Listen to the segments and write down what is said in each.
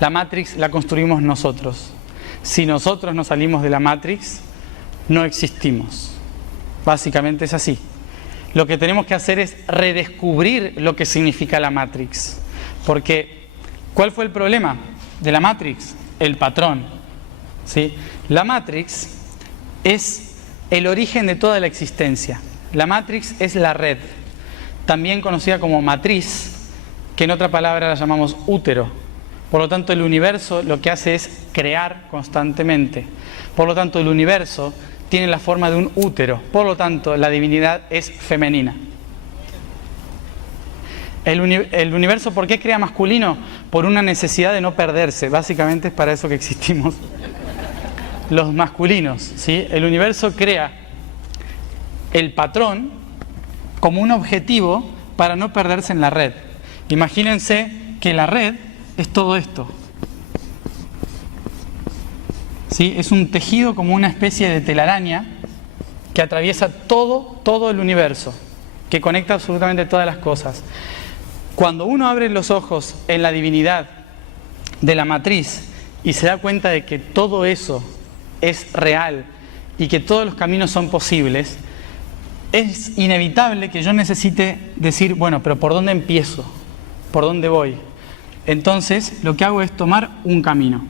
La Matrix la construimos nosotros. Si nosotros no salimos de la Matrix, no existimos. Básicamente es así. Lo que tenemos que hacer es redescubrir lo que significa la Matrix. Porque, ¿cuál fue el problema de la Matrix? El patrón. ¿Sí? La Matrix es el origen de toda la existencia. La Matrix es la red, también conocida como matriz, que en otra palabra la llamamos útero. Por lo tanto, el universo lo que hace es crear constantemente. Por lo tanto, el universo tiene la forma de un útero. Por lo tanto, la divinidad es femenina. El universo, ¿por qué crea masculino? Por una necesidad de no perderse. Básicamente es para eso que existimos los masculinos, ¿sí? El universo crea el patrón como un objetivo para no perderse en la red. Imagínense que la red es todo esto. ¿Sí? Es un tejido como una especie de telaraña que atraviesa todo el universo, que conecta absolutamente todas las cosas. Cuando uno abre los ojos en la divinidad de la matriz y se da cuenta de que todo eso es real y que todos los caminos son posibles, es inevitable que yo necesite decir, bueno, pero ¿por dónde empiezo? ¿Por dónde voy? Entonces, lo que hago es tomar un camino.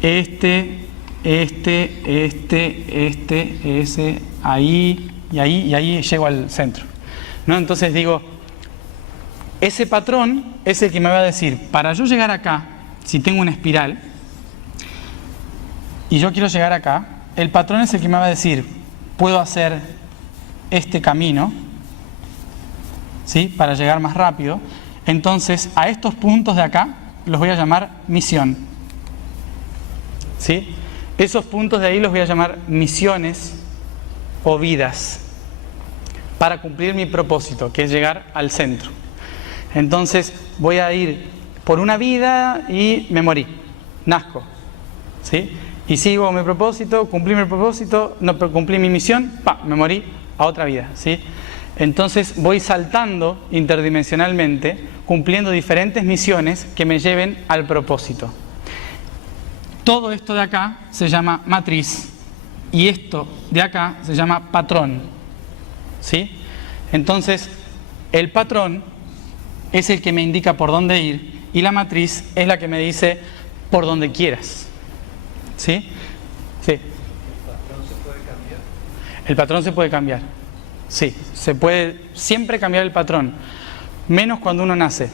Ese, ahí y ahí llego al centro, ¿no? Entonces digo, ese patrón es el que me va a decir, para yo llegar acá, si tengo una espiral y yo quiero llegar acá, el patrón es el que me va a decir, puedo hacer este camino, ¿sí? Para llegar más rápido. Entonces, a estos puntos de acá los voy a llamar misión, ¿sí? Esos puntos de ahí los voy a llamar misiones o vidas para cumplir mi propósito, que es llegar al centro. Entonces, voy a ir por una vida y me morí, nazco, ¿sí? Y sigo mi propósito, cumplí mi propósito, no cumplí mi misión, me morí a otra vida, ¿sí? Entonces voy saltando interdimensionalmente, cumpliendo diferentes misiones que me lleven al propósito. Todo esto de acá se llama matriz y esto de acá se llama patrón, ¿sí? Entonces, el patrón es el que me indica por dónde ir y la matriz es la que me dice por donde quieras, ¿sí? Sí. ¿El patrón se puede cambiar? El patrón se puede cambiar. Sí, se puede siempre cambiar el patrón, menos cuando uno nace.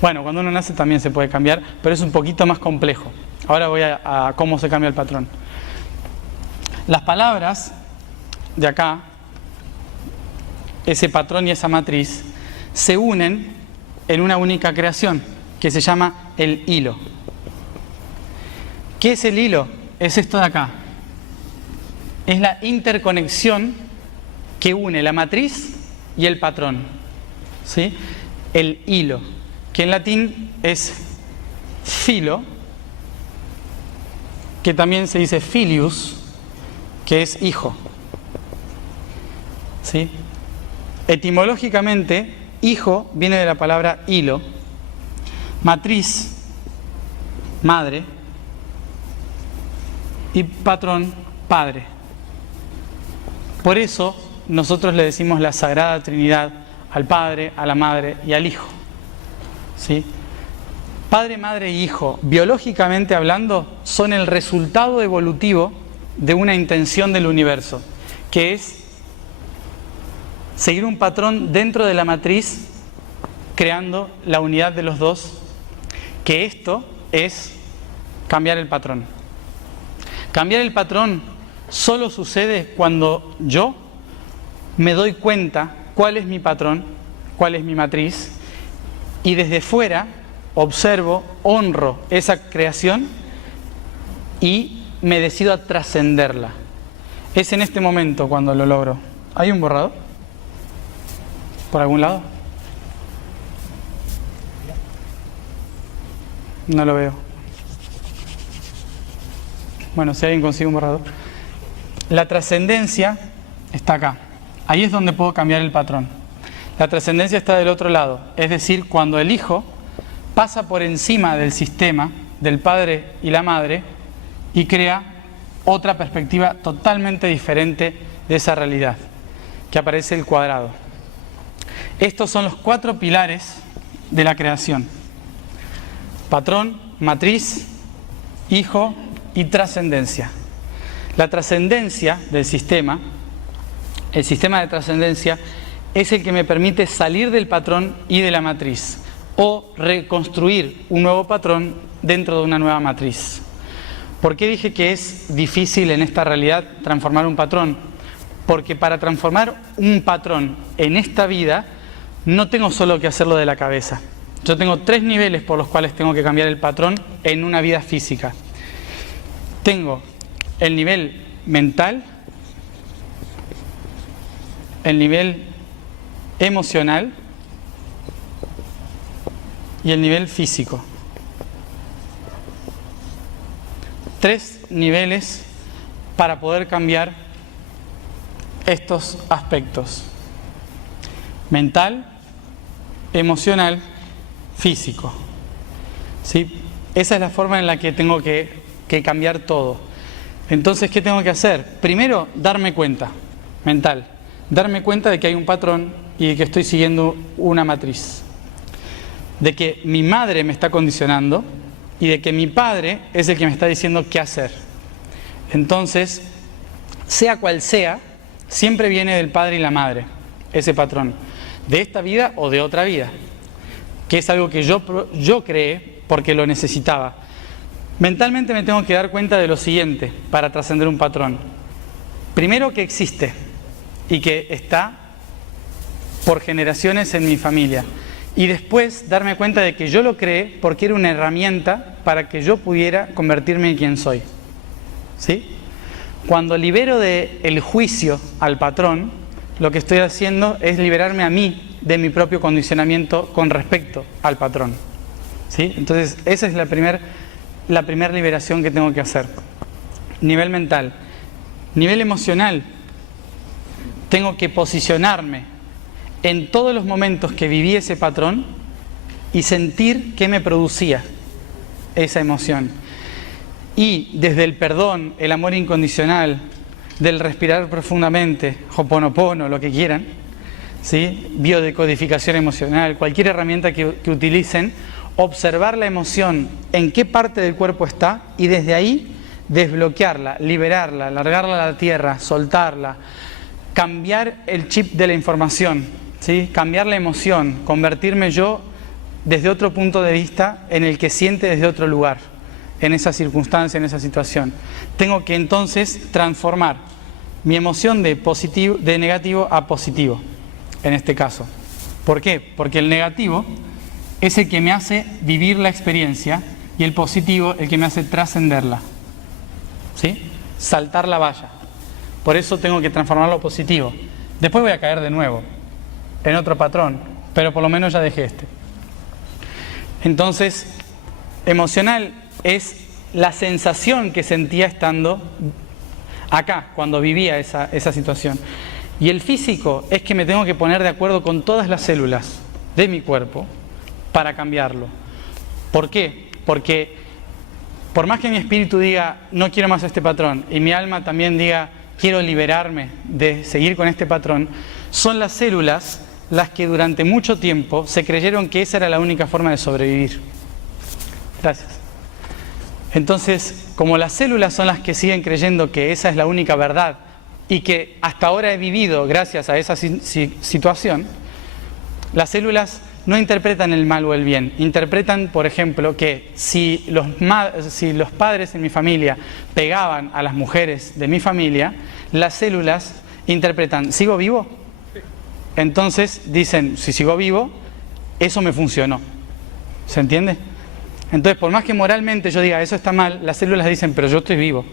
Bueno, cuando uno nace también se puede cambiar, pero es un poquito más complejo. Ahora voy a cómo se cambia el patrón. Las palabras de acá, ese patrón y esa matriz, se unen en una única creación, que se llama el hilo. ¿Qué es el hilo? Es esto de acá. Es la interconexión que une la matriz y el patrón, ¿sí? El hilo, que en latín es filo, que también se dice filius, que es hijo, ¿sí? Etimológicamente, hijo viene de la palabra hilo, matriz, madre, y patrón, padre. Por eso nosotros le decimos la Sagrada Trinidad al Padre, a la Madre y al Hijo, ¿sí? Padre, Madre y Hijo, biológicamente hablando, son el resultado evolutivo de una intención del universo, que es seguir un patrón dentro de la matriz, creando la unidad de los dos, que esto es cambiar el patrón. Cambiar el patrón solo sucede cuando yo me doy cuenta cuál es mi patrón, cuál es mi matriz, y desde fuera observo, honro esa creación y me decido a trascenderla. Es en este momento cuando lo logro. ¿Hay un borrador? ¿Por algún lado? No lo veo. Bueno, si alguien consigue un borrador. La trascendencia está acá. Ahí es donde puedo cambiar el patrón. La trascendencia está del otro lado. Es decir, cuando elijo pasa por encima del sistema, del padre y la madre, y crea otra perspectiva totalmente diferente de esa realidad, que aparece el cuadrado. Estos son los 4 pilares de la creación: patrón, matriz, hijo y trascendencia. La trascendencia del sistema, el sistema de trascendencia, es el que me permite salir del patrón y de la matriz, o reconstruir un nuevo patrón dentro de una nueva matriz. ¿Por qué dije que es difícil en esta realidad transformar un patrón? Porque para transformar un patrón en esta vida, no tengo solo que hacerlo de la cabeza. Yo tengo 3 niveles por los cuales tengo que cambiar el patrón en una vida física. Tengo el nivel mental, el nivel emocional y el nivel físico. 3 niveles para poder cambiar estos aspectos: mental, emocional, físico. ¿Sí? Esa es la forma en la que tengo que cambiar todo. Entonces, ¿qué tengo que hacer? Primero, darme cuenta, mental. Darme cuenta de que hay un patrón y de que estoy siguiendo una matriz. De que mi madre me está condicionando y de que mi padre es el que me está diciendo qué hacer. Entonces, sea cual sea, siempre viene del padre y la madre, ese patrón. De esta vida o de otra vida. Que es algo que yo creé porque lo necesitaba. Mentalmente me tengo que dar cuenta de lo siguiente para trascender un patrón. Primero, que existe y que está por generaciones en mi familia. Y después darme cuenta de que yo lo creé porque era una herramienta para que yo pudiera convertirme en quien soy. ¿Sí? Cuando libero del juicio al patrón, lo que estoy haciendo es liberarme a mí de mi propio condicionamiento con respecto al patrón. ¿Sí? Entonces, esa es la primera liberación que tengo que hacer. Nivel mental. Nivel emocional. Tengo que posicionarme en todos los momentos que viví ese patrón y sentir qué me producía esa emoción. Y desde el perdón, el amor incondicional, del respirar profundamente, Ho'oponopono, lo que quieran, ¿sí? Biodecodificación emocional, cualquier herramienta que utilicen, observar la emoción, en qué parte del cuerpo está, y desde ahí desbloquearla, liberarla, largarla a la tierra, soltarla, cambiar el chip de la información, ¿sí? Cambiar la emoción, convertirme yo desde otro punto de vista en el que siente desde otro lugar, en esa circunstancia, en esa situación. Tengo que entonces transformar mi emoción de negativo a positivo, en este caso. ¿Por qué? Porque el negativo es el que me hace vivir la experiencia y el positivo el que me hace trascenderla. ¿Sí? Saltar la valla. Por eso tengo que transformarlo positivo. Después voy a caer de nuevo en otro patrón, pero por lo menos ya dejé este. Entonces, emocional es la sensación que sentía estando acá, cuando vivía esa situación. Y el físico es que me tengo que poner de acuerdo con todas las células de mi cuerpo para cambiarlo. ¿Por qué? Porque por más que mi espíritu diga no quiero más este patrón y mi alma también diga quiero liberarme de seguir con este patrón, son las células las que durante mucho tiempo se creyeron que esa era la única forma de sobrevivir. Gracias. Entonces, como las células son las que siguen creyendo que esa es la única verdad y que hasta ahora he vivido gracias a esa situación, las células no interpretan el mal o el bien. Interpretan, por ejemplo, que si los padres en mi familia pegaban a las mujeres de mi familia, las células interpretan, ¿sigo vivo? Entonces dicen, si sigo vivo, eso me funcionó. ¿Se entiende? Entonces, por más que moralmente yo diga, eso está mal, las células dicen, pero yo estoy vivo.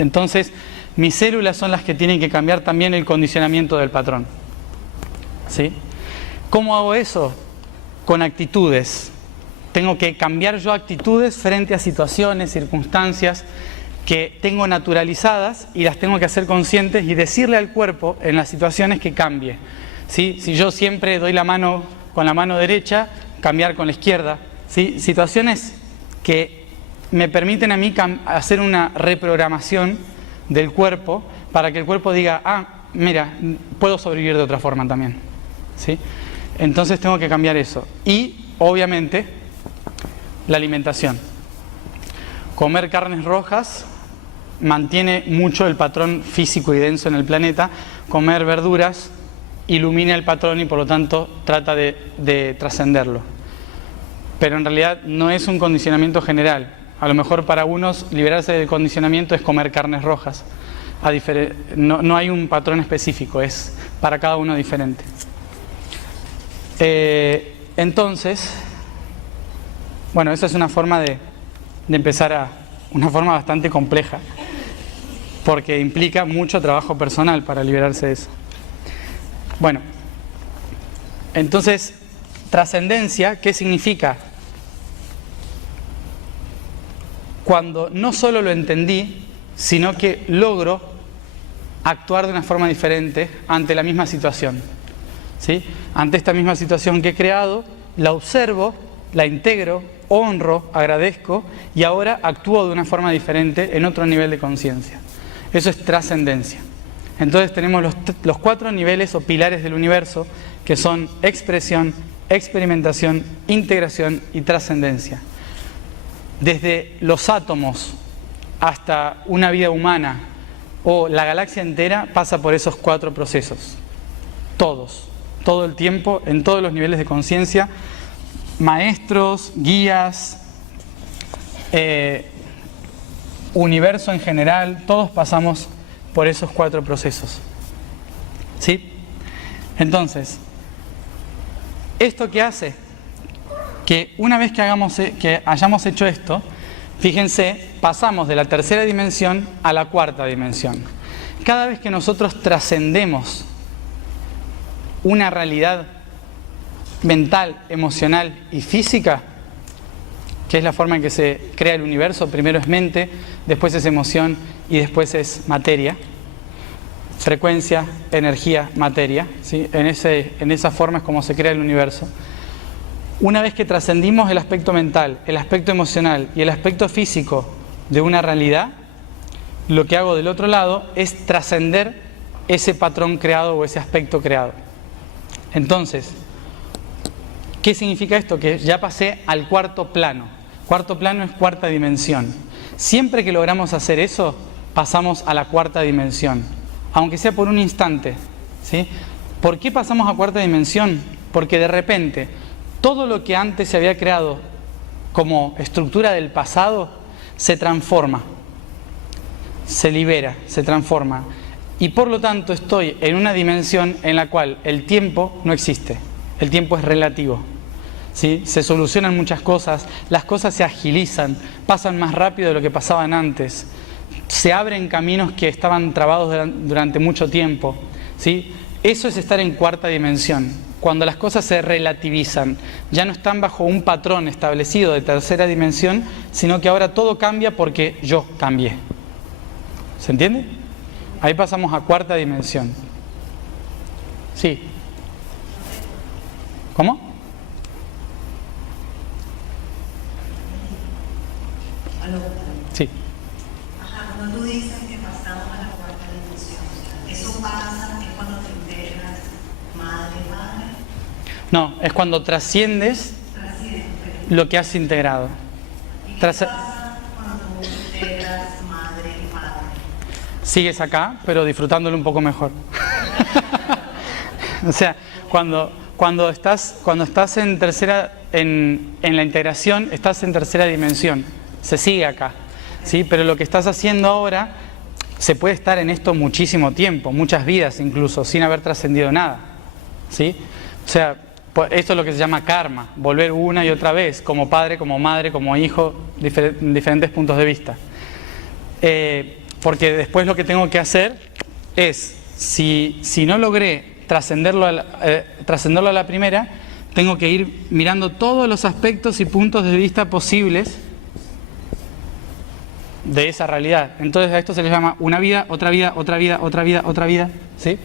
Entonces, mis células son las que tienen que cambiar también el condicionamiento del patrón. ¿Sí? ¿Cómo hago eso? Con actitudes. Tengo que cambiar yo actitudes frente a situaciones, circunstancias que tengo naturalizadas y las tengo que hacer conscientes y decirle al cuerpo en las situaciones que cambie. ¿Sí? Si yo siempre doy la mano con la mano derecha, cambiar con la izquierda, ¿sí? Situaciones que me permiten a mí hacer una reprogramación del cuerpo para que el cuerpo diga, ah, mira, puedo sobrevivir de otra forma también, ¿sí? Entonces tengo que cambiar eso. Y, obviamente, la alimentación. Comer carnes rojas mantiene mucho el patrón físico y denso en el planeta. Comer verduras ilumina el patrón y por lo tanto trata de trascenderlo. Pero en realidad no es un condicionamiento general. A lo mejor para unos liberarse del condicionamiento es comer carnes rojas. No hay un patrón específico, es para cada uno diferente. Entonces, bueno, esa es una forma de empezar una forma bastante compleja, porque implica mucho trabajo personal para liberarse de eso. Bueno, entonces, trascendencia, ¿qué significa? Cuando no solo lo entendí, sino que logro actuar de una forma diferente ante la misma situación, ¿sí? Ante esta misma situación que he creado, la observo, la integro, honro, agradezco y ahora actúo de una forma diferente en otro nivel de conciencia. Eso es trascendencia. Entonces tenemos los 4 niveles o pilares del universo, que son expresión, experimentación, integración y trascendencia. Desde los átomos hasta una vida humana o la galaxia entera pasa por esos 4 procesos. Todos, todo el tiempo, en todos los niveles de conciencia, maestros, guías, universo en general, todos pasamos por esos 4 procesos, ¿sí? Entonces, ¿esto qué hace? Que una vez que hayamos hecho esto, fíjense, pasamos de la tercera dimensión a la cuarta dimensión. Cada vez que nosotros trascendemos una realidad mental, emocional y física, que es la forma en que se crea el universo, primero es mente, después es emoción y después es materia. Frecuencia, energía, materia, ¿sí? En esa forma es como se crea el universo. Una vez que trascendimos el aspecto mental, el aspecto emocional y el aspecto físico de una realidad, lo que hago del otro lado es trascender ese patrón creado o ese aspecto creado. Entonces, ¿qué significa esto? Que ya pasé al cuarto plano. Cuarto plano es cuarta dimensión. Siempre que logramos hacer eso, pasamos a la cuarta dimensión, aunque sea por un instante, ¿sí? ¿Por qué pasamos a cuarta dimensión? Porque de repente todo lo que antes se había creado como estructura del pasado se transforma, se libera, se transforma. Y por lo tanto estoy en una dimensión en la cual el tiempo no existe. El tiempo es relativo, ¿sí? Se solucionan muchas cosas, las cosas se agilizan, pasan más rápido de lo que pasaban antes. Se abren caminos que estaban trabados durante mucho tiempo, ¿sí? Eso es estar en cuarta dimensión. Cuando las cosas se relativizan, ya no están bajo un patrón establecido de tercera dimensión, sino que ahora todo cambia porque yo cambié. ¿Se entiende? Ahí pasamos a cuarta dimensión. Sí. ¿Cómo? Sí. Ajá, cuando tú dices que pasamos a la cuarta dimensión, ¿eso pasa es cuando te integras madre-padre? No, es cuando trasciendes lo que has integrado. ¿Y qué pasa cuando tú integras madre y padre? Sigues acá, pero disfrutándolo un poco mejor. O sea, cuando estás en tercera, en la integración, estás en tercera dimensión. Se sigue acá, ¿sí? Pero lo que estás haciendo ahora, se puede estar en esto muchísimo tiempo, muchas vidas incluso, sin haber trascendido nada, ¿sí? O sea, esto es lo que se llama karma, volver una y otra vez, como padre, como madre, como hijo, diferentes puntos de vista. Porque después lo que tengo que hacer es, si no logré trascenderlo a la primera, tengo que ir mirando todos los aspectos y puntos de vista posibles de esa realidad. Entonces a esto se le llama una vida, otra vida, otra vida, otra vida, otra vida, ¿sí?